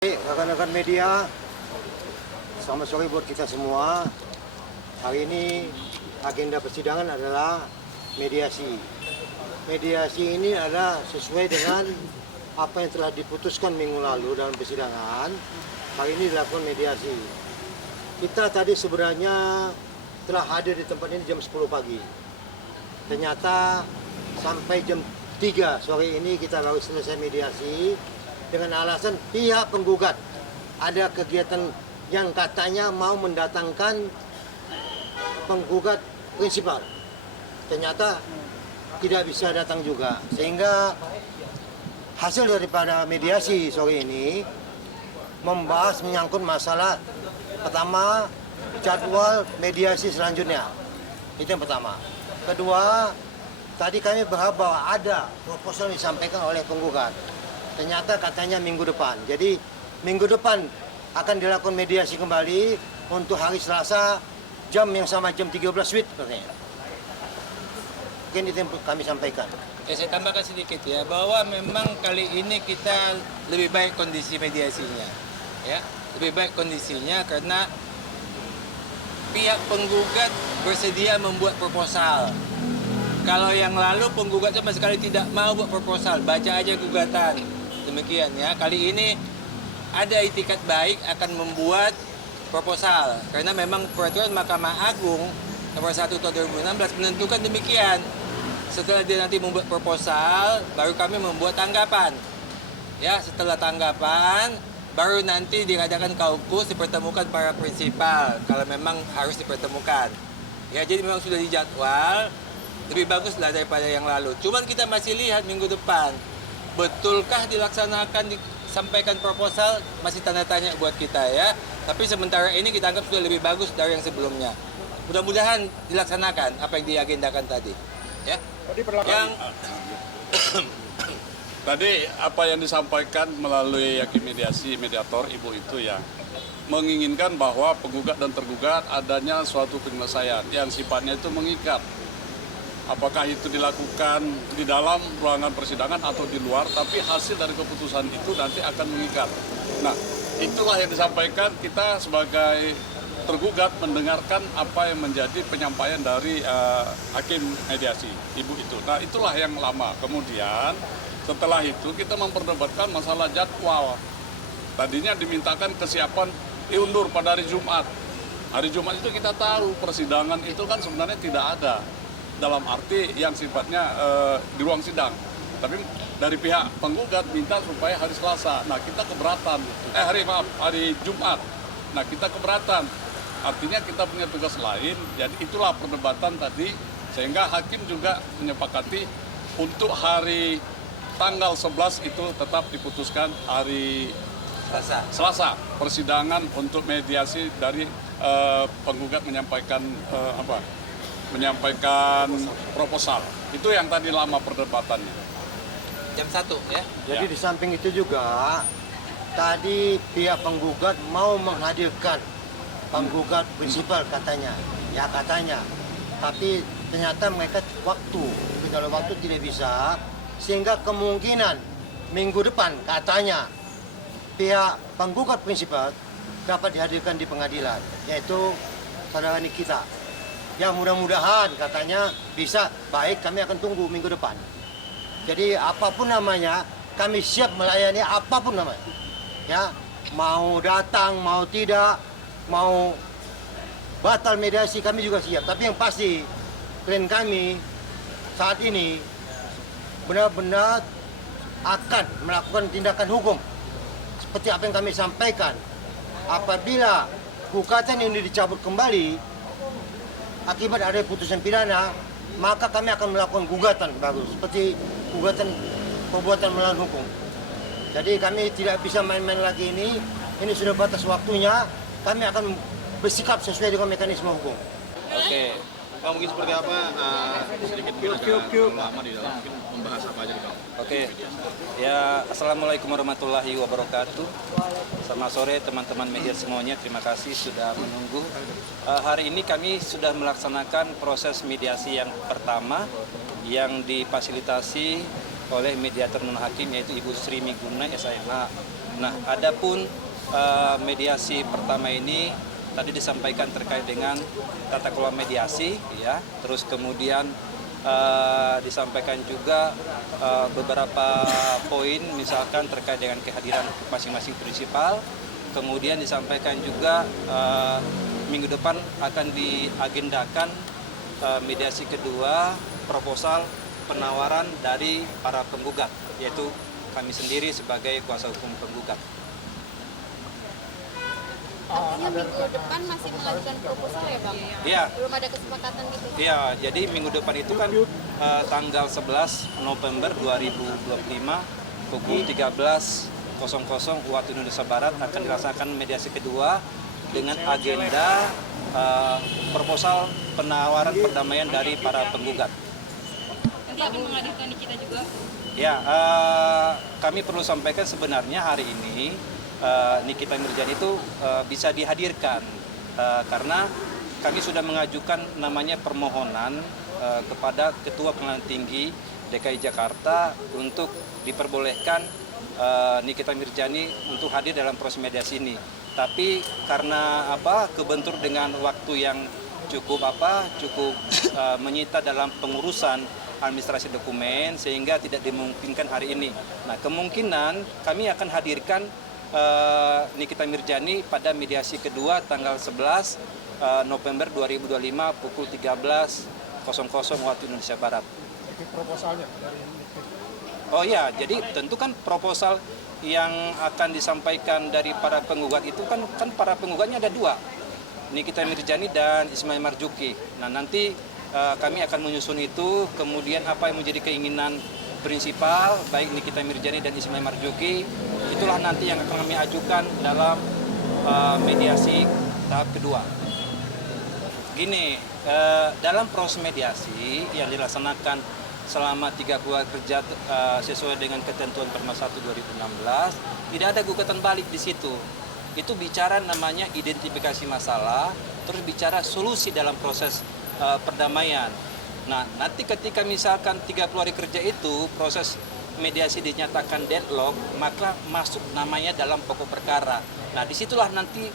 Rekan-rekan media, selamat sore buat kita semua. Hari ini agenda persidangan adalah mediasi. Mediasi ini adalah sesuai dengan apa yang telah diputuskan minggu lalu dalam persidangan. Hari ini dilakukan mediasi. Kita tadi sebenarnya telah hadir di tempat ini jam 10 pagi. Ternyata sampai jam 3 sore ini kita baru selesai mediasi. Dengan alasan pihak penggugat ada kegiatan yang katanya mau mendatangkan penggugat prinsipal. Ternyata tidak bisa datang juga. Sehingga hasil daripada mediasi sore ini membahas menyangkut masalah pertama jadwal mediasi selanjutnya. Itu yang pertama. Kedua, tadi kami berharap bahwa ada proposal yang disampaikan oleh penggugat. Ternyata katanya minggu depan. Jadi minggu depan akan dilakukan mediasi kembali untuk hari Selasa jam yang sama jam 13 WIB katanya. Mungkin itu yang kami sampaikan. Oke, saya tambahkan sedikit ya, bahwa memang kali ini kita lebih baik kondisi mediasinya. Ya, lebih baik kondisinya karena pihak penggugat bersedia membuat proposal. Kalau yang lalu penggugat sama sekali tidak mau buat proposal, baca aja gugatan. Demikian ya, kali ini ada itikat baik akan membuat proposal karena memang peraturan Mahkamah Agung nomor 1 tahun 2016 menentukan demikian. Setelah dia nanti membuat proposal, baru kami membuat tanggapan. Ya, setelah tanggapan baru nanti diadakan kaukus, dipertemukan para prinsipal kalau memang harus dipertemukan. Ya, jadi memang sudah dijadwal, lebih baguslah daripada yang lalu. Cuman kita masih lihat minggu depan. Betulkah dilaksanakan, disampaikan proposal, masih tanda tanya buat kita ya. Tapi sementara ini kita anggap sudah lebih bagus dari yang sebelumnya. Mudah-mudahan dilaksanakan apa yang diagendakan tadi. Ya. Tadi apa yang disampaikan melalui yakin mediasi mediator ibu itu ya menginginkan bahwa penggugat dan tergugat adanya suatu penyelesaian yang sifatnya itu mengikat. Apakah itu dilakukan di dalam ruangan persidangan atau di luar, tapi hasil dari keputusan itu nanti akan mengikat. Nah, itulah yang disampaikan kita sebagai tergugat mendengarkan apa yang menjadi penyampaian dari hakim mediasi, ibu itu. Nah, itulah yang lama. Kemudian setelah itu kita memperdebatkan masalah jadwal. Tadinya dimintakan kesiapan diundur pada hari Jumat. Hari Jumat itu kita tahu persidangan itu kan sebenarnya tidak ada. Dalam arti yang sifatnya di ruang sidang. Tapi dari pihak penggugat minta supaya hari Selasa. Nah, kita keberatan. Hari Jumat. Nah, kita keberatan. Artinya kita punya tugas lain. Jadi itulah perdebatan tadi. Sehingga hakim juga menyepakati untuk hari tanggal 11 itu tetap diputuskan hari Selasa. Persidangan untuk mediasi dari penggugat menyampaikan menyampaikan proposal. Itu yang tadi lama perdebatannya. Jam 1 ya. Jadi di samping itu juga tadi pihak penggugat mau menghadirkan penggugat prinsipal katanya. Ya katanya. Tapi ternyata mereka dalam waktu tidak bisa, sehingga kemungkinan minggu depan katanya pihak penggugat prinsipal dapat dihadirkan di pengadilan, yaitu saudara Nikita. Ya, mudah-mudahan katanya bisa baik, kami akan tunggu minggu depan. Jadi apapun namanya, kami siap melayani apapun namanya. Ya, mau datang, mau tidak, mau batal mediasi kami juga siap. Tapi yang pasti klien kami saat ini benar-benar akan melakukan tindakan hukum. Seperti apa yang kami sampaikan. Apabila gugatan ini dicabut kembali akibat ada putusan pidana, maka kami akan melakukan gugatan baru seperti gugatan perbuatan melawan hukum. Jadi kami tidak bisa main-main lagi ini sudah batas waktunya, kami akan bersikap sesuai dengan mekanisme hukum. Oke, Pak, mungkin seperti apa sedikit lama di dalam mungkin membahas apa aja nih, Bang? Oke, ya assalamualaikum warahmatullahi wabarakatuh. Selamat sore teman-teman media semuanya, terima kasih sudah menunggu. Hari ini kami sudah melaksanakan proses mediasi yang pertama yang difasilitasi oleh mediator non hakim yaitu Ibu Sri Miguna SIH Nah, adapun mediasi pertama ini tadi disampaikan terkait dengan tata kelola mediasi, ya. Terus kemudian disampaikan juga beberapa poin, misalkan terkait dengan kehadiran masing-masing prinsipal. Kemudian disampaikan juga minggu depan akan diagendakan mediasi kedua, proposal penawaran dari para penggugat, yaitu kami sendiri sebagai kuasa hukum penggugat. Artinya minggu depan masih mengajukan proposal ya Bang? Iya. Belum ada kesepakatan gitu? Iya, jadi minggu depan itu kan tanggal 11 November 2025 pukul 13.00 waktu Indonesia Barat akan dilaksanakan mediasi kedua dengan agenda proposal penawaran perdamaian dari para penggugat. Nanti akan menghadirkan kita juga? Ya, kami perlu sampaikan sebenarnya hari ini Nikita Mirzani itu bisa dihadirkan karena kami sudah mengajukan namanya permohonan kepada Ketua Pengadilan Tinggi DKI Jakarta untuk diperbolehkan Nikita Mirzani untuk hadir dalam proses mediasi ini. Tapi karena kebentur dengan waktu yang cukup menyita dalam pengurusan administrasi dokumen sehingga tidak dimungkinkan hari ini. Nah, kemungkinan kami akan hadirkan Nikita Mirzani pada mediasi kedua tanggal 11 November 2025 pukul 13.00 waktu Indonesia Barat. Jadi proposalnya dari Oh ya, jadi tentu kan proposal yang akan disampaikan dari para penggugat itu kan para penggugatnya ada dua, Nikita Mirzani dan Ismail Marzuki. Nah, nanti kami akan menyusun itu, kemudian apa yang menjadi keinginan prinsipal baik Nikita Mirzani dan Ismail Marzuki, itulah nanti yang akan kami ajukan dalam mediasi tahap kedua. Gini, dalam proses mediasi yang dilaksanakan selama 3 bulan kerja sesuai dengan ketentuan Perma 1 2016, tidak ada gugatan balik di situ. Itu bicara namanya identifikasi masalah, terus bicara solusi dalam proses perdamaian. Nah, nanti ketika misalkan 30 hari kerja itu proses mediasi dinyatakan deadlock, maka masuk namanya dalam pokok perkara. Nah, disitulah nanti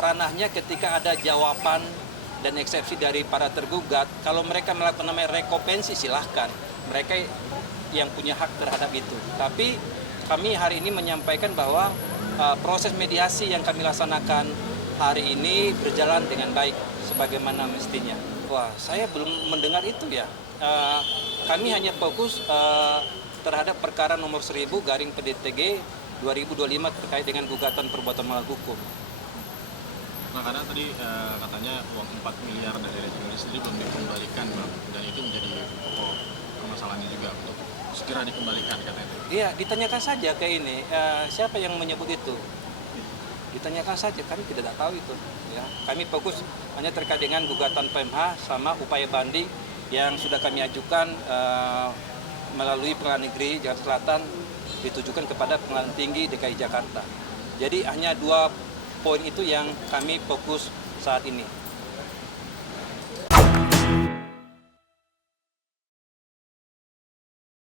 ranahnya ketika ada jawaban dan eksepsi dari para tergugat. Kalau mereka melakukan namanya rekopensi, silahkan. Mereka yang punya hak terhadap itu. Tapi kami hari ini menyampaikan bahwa proses mediasi yang kami laksanakan hari ini berjalan dengan baik sebagaimana mestinya. Wah, saya belum mendengar itu ya. Kami hanya fokus terhadap perkara nomor 1000 garing PDTG 2025 terkait dengan gugatan perbuatan melawan hukum. Nah, karena tadi katanya uang 4 miliar dari Rejimuri sendiri belum dikembalikan, Bang. Dan itu menjadi pokok permasalahannya juga untuk segera dikembalikan katanya. Iya, ditanyakan saja ke ini, siapa yang menyebut itu? Ditanyakan saja, kami tidak tahu itu. Ya. Kami fokus hanya terkait dengan gugatan PMH sama upaya banding yang sudah kami ajukan melalui Pengadilan Negeri Jakarta Selatan ditujukan kepada Pengadilan Tinggi DKI Jakarta. Jadi hanya 2 poin itu yang kami fokus saat ini.